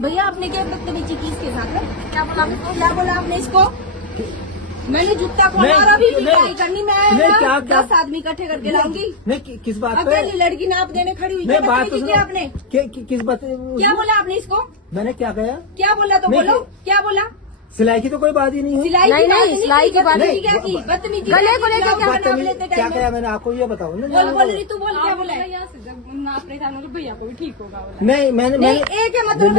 भैया आपने क्या बदतमीजी की इसके साथ में? क्या बोला आपने इसको? मैंने जूता खोला और अभी पिटाई करनी। मैं 10 आदमी इकट्ठे करके लाऊंगी। नहीं, किस बात पे? अकेली लड़की नाप देने खड़ी हुई। नहीं, बात तो सुनो। आपने किस बात? क्या बोला आपने इसको? मैंने क्या कहा? क्या बोला तो बोलो। क्या बोला? सिलाई की तो कोई बात ही नहीं हुई। सिलाई की बात नहीं। क्या की बदतमीजी? गले को लेकर क्या कहा मैंने? आपको ये बताओ ना। बोल रही तू, बोल क्या बोला? भैया को भी ठीक होगा। नहीं, मैंने एक है मतलब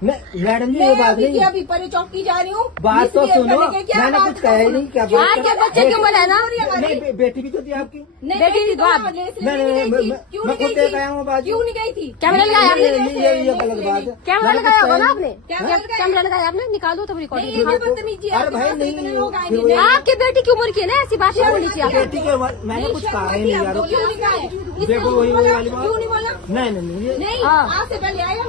मैडम जी ये बात नहीं। अभी परे चौकी जा रही हूँ। बात तो सुनो, मैंने कुछ कहा ही नहीं। क्या बात? बच्चे क्यों बोला ना? नहीं, बेटी भी तो थी आपकी। बेटी थी तो मैं खुद देख आया हूँ बात। क्यों नहीं गई थी? कैमरा लगाया आपने? ये गलत बात है। कैमरा लगाया होगा ना आपने? कैमरा लगाया आपने? निकाल दो तब रिकॉर्डिंग। अरे भाई नहीं, आपकी बेटी की उम्र की है ना, ऐसी बात नहीं होनी चाहिए। बेटी के मैंने कुछ कहा ही नहीं यार। देखो वही वाली बात। क्यों नहीं बोला? नहीं, आज से पहले आया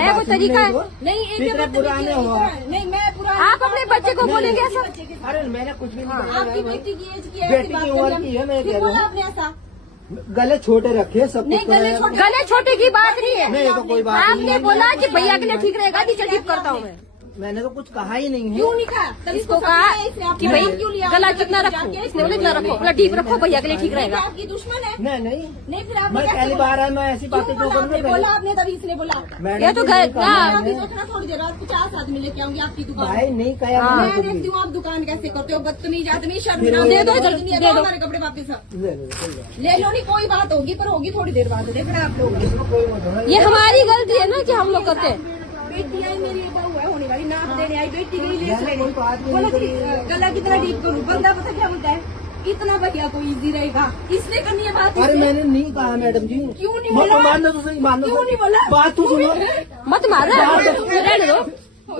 है वो तरीका है। नहीं, इतने पुराने हो। नहीं, मैं पुराना। आप अपने बच्चे को बोलेंगे ऐसा? अरे मैंने कुछ भी नहीं आपकी बेटी की एज की बेटी की उम्र की है। मैं कह रहा हूँ आपने ऐसा गले छोटे रखे सब नहीं, कुछ। गले छोटे की बात नहीं है। नहीं, ये तो कोई बात नहीं। आपने बोला कि भैया के लिए ठीक रहेगा, नीचे टिप करता हूँ मैं। मैंने तो कुछ कहा ही नहीं है। क्यों नहीं कहा? तब इसको कहा कि भाई गला कितना रखो, इसने बोला इतना रखो, बोला डीप रखो, भैया के लिए ठीक रहेगा। आपकी दुश्मन है? नहीं, फिर आपने मैं पहली बार आया, मैं ऐसी बातें क्यों करूँगा? बोला आपने, तभी इसने बोला। ये तो घर अभी देखना थोड़ी देर बाद 50 आदमी लेके आऊंगी आपकी दुकान। भाई नहीं कहा। मैं देखती हूँ आप दुकान कैसे करते हो। बदतमीज आदमी, शर्म ना दे दो, दे दो हमारे कपड़े वापस। ले लो, नहीं कोई बात होगी, पर होगी थोड़ी देर बाद। देखना आप लोग, ये हमारी गलती है ना कि हम लोग करते हैं। बेटी आई मेरी बहू है होने वाली, नाप देने आई, बेटी गई ले बोला गला कितना डीप करूँ। बंदा पता क्या बोलता है, इतना भैया को इजी रहेगा, इसने करनी है बात। अरे मैंने नहीं कहा मैडम जी। क्यों नहीं बोला? मानना तो सही, मानना क्यों नहीं बोला? बात तो सुनो। मत मारो, रहने दो।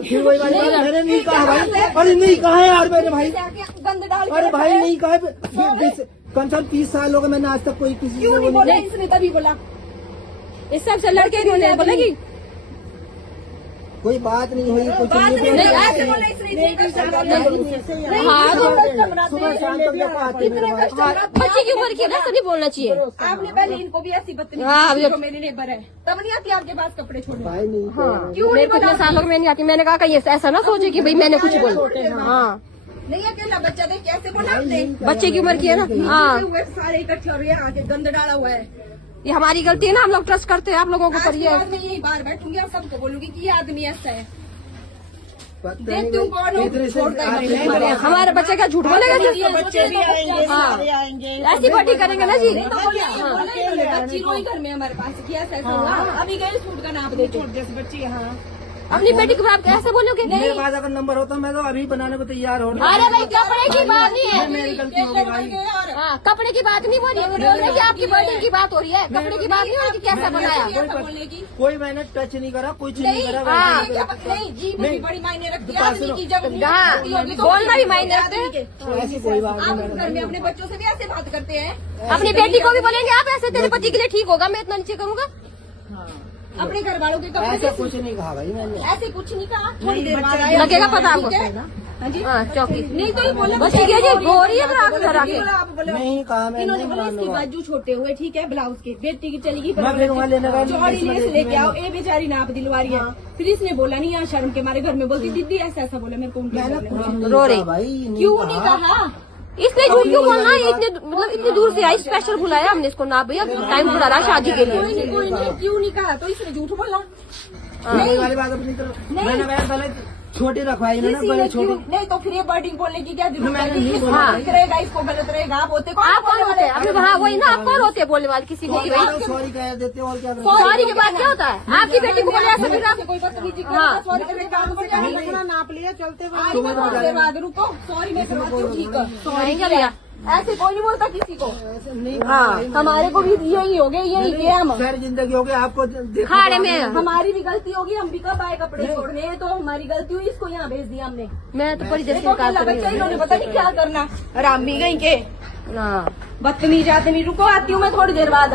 फिर वही बात, मैंने नहीं कहा भाई। अरे नहीं कहा है यार मेरे भाई। गंद डाल। अरे भाई नहीं कहा। कम से कम 30 साल हो गए मैंने आज तक कोई किसी क्यों नहीं बोला? इसने तभी बोला। इस सबसे लड़के इन्होंने बोला कि कोई बात नहीं हुई, कुछ बात नहीं नहीं बोला। ऐसे बोला इसने। हाँ, सुबह शाम तक देखो आती मेरे पास। बच्चे की उम्र की है ना, तभी बोलना चाहिए। आपने पहले इनको भी ऐसी बदतमीजी हाँ, की जो मेरे नेबर है, तब नहीं आती आपके पास कपड़े छोड़ने। भाई नहीं क्यों मेरे नहीं को बोला? इतने सालों में नहीं आती। मैंने कहा कि ऐसा ना सोचे कि भाई मैंने कुछ बोला। हाँ, नहीं अकेला बच्चा देख कैसे बोला आपने? बच्चे की उम्र की है ना। हाँ, सारे इकट्ठे हो रहे हैं, आगे गंद डाला हुआ है। ये हमारी गलती है ना, हम लोग ट्रस्ट करते हैं आप लोगों को। आज करिए, के बाद मैं यही बार बैठूंगी और सबको बोलूंगी कि ये आदमी ऐसा है। देखती हूँ कौन हो छोड़ता है। हमारे बच्चे का झूठ बोलेगा जी? बच्चे भी आएंगे, सारे आएंगे, ऐसी पार्टी करेंगे ना जी। बच्ची रोई घर में हमारे पास कि ऐसा हुआ। अभी गए सूट का नाप देते जैसे बच्ची। यहाँ अपनी बेटी के बाप कैसे बोलोगे? मेरे पास अगर नंबर होता मैं तो अभी बनाने को तैयार हो। अरे भाई कपड़े की बात नहीं है। मेरी गलती हो गई भाई। हाँ, कपड़े की बात नहीं बोली है कि आपकी बर्थडे की बात हो रही है। कपड़े की बात नहीं हो रही कि कैसा बनाया। कोई मैंने टच नहीं करा, कुछ नहीं करा। नहीं जी, मुझे बड़ी मायने रखती है आदमी की। जब हाँ, बोलना भी मायने रखते हैं। ऐसी कोई बात आप नहीं। घर में अपने बच्चों से भी ऐसे बात करते हैं? अपनी बेटी को भी बोलेंगे आप ऐसे, तेरे पति के लिए ठीक होगा, मैं इतना नीचे करूंगा। अपने घर वालों के कपड़े ऐसा कुछ नहीं कहा भाई मैंने। ऐसे कुछ नहीं कहा। थोड़ी देर बाद आया। लगेगा पता आपको। हाँ जी, हाँ, चौकी नहीं तो ये बोला बस ठीक है जी, रो रही है आप घर आके। आप बोले नहीं कहा मैंने। इन्होंने बोला इसकी बाजू छोटे हुए, ठीक है, ब्लाउज के बेटी की चलेगी मैं फिर वहाँ लेने गया, चौड़ी लेस लेके आओ, ये बेचारी नाप दिलवा रही है। फिर इसने बोला नहीं, यहाँ शर्म के मारे घर में बोलती दीदी ऐसा ऐसा बोला मेरे को। रो रही भाई। क्यों नहीं कहा? इसने झूठ क्यों बोलना है? इतने मतलब इतनी दूर से आई, स्पेशल बुलाया हमने इसको ना भैया, टाइम बुला रहा शादी के लिए। कोई नहीं, क्यों नहीं कहा? तो इसने झूठ बोला। नहीं वाली बात अपनी तरफ मैंने गलत छोटी रखवाई ना, बड़े छोटी। नहीं तो फिर ये बर्डिंग बोलने की क्या जरूरत मैंने है? नहीं इसको बोला। ठीक रहेगा, इसको गलत रहेगा। आप होते आप कौन होते हैं? अभी वहाँ वही ना, आप कौन होते हैं बोलने वाले किसी को कि भाई सॉरी कह देते हो और क्या करते? सॉरी के बाद क्या होता है? आपकी बेटी को बोले ऐसा फिर आप कोई बदतमीजी हाँ। सॉरी करने काम को जाना नाप लिया चलते बाद रुको, सॉरी मैं करवाती हूँ, ठीक है। सॉरी भैया, ऐसे कोई नहीं बोलता किसी को। नहीं हाँ, हमारे को भी यही हो गए, यही किए हम। सारी जिंदगी हो गई आपको खाड़े में हमारी भी गलती होगी, हम भी कब आए कपड़े छोड़ने, तो हमारी गलती हुई, इसको यहाँ भेज दिया हमने। मैं तो बड़ी जैसे देखो अकेला बच्चा, इन्होंने पता नहीं क्या करना। आराम भी गई के बदतमीज आदमी। रुको आती हूँ मैं थोड़ी देर बाद।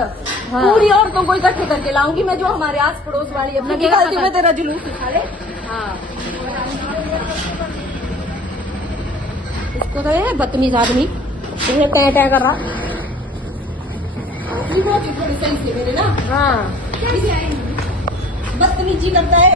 पूरी औरतों को इकट्ठे करके लाऊंगी मैं, जो हमारे आस पड़ोस वाली अपनी गलती में तेरा जुलूस दिखा ले। इसको तो ये बदतमीज आदमी ये तय तय कर रहा। थोड़ी सही से मेरे ना। हाँ, बदतमीजी करता है।